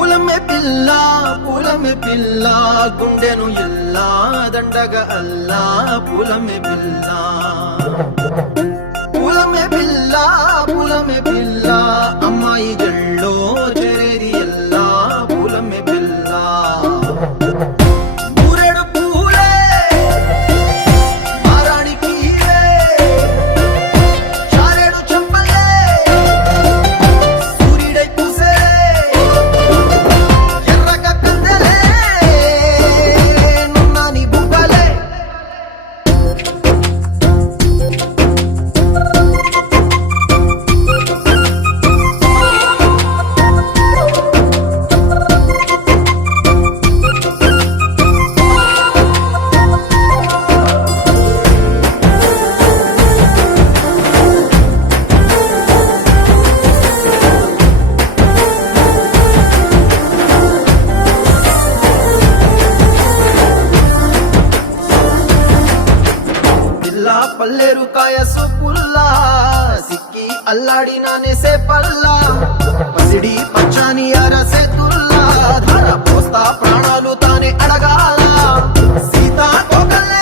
పూలమే పిల్ల గుండెను ఇల్లా దండగ అల్లా పూలమే పిల్ల అమ్మాయి జల్లో చేరేది ఎల్లా పూలమే పిల్ల మూరెడు పూలే మారాణి పీలే చారెడు చెంపలే సూర్యుడై పూసే ఎర్రగ కందలే నున్నాని బుగ్గలే పల్లేరు కాయ సొప్పుల్లా సిక్కి అల్లాడినానే సే పల్లా పసిడి పచ్చాని అరసే తుల్లా ధార పోస్తా ప్రాణాలు తానే అడగాల సీతా కోకల్లే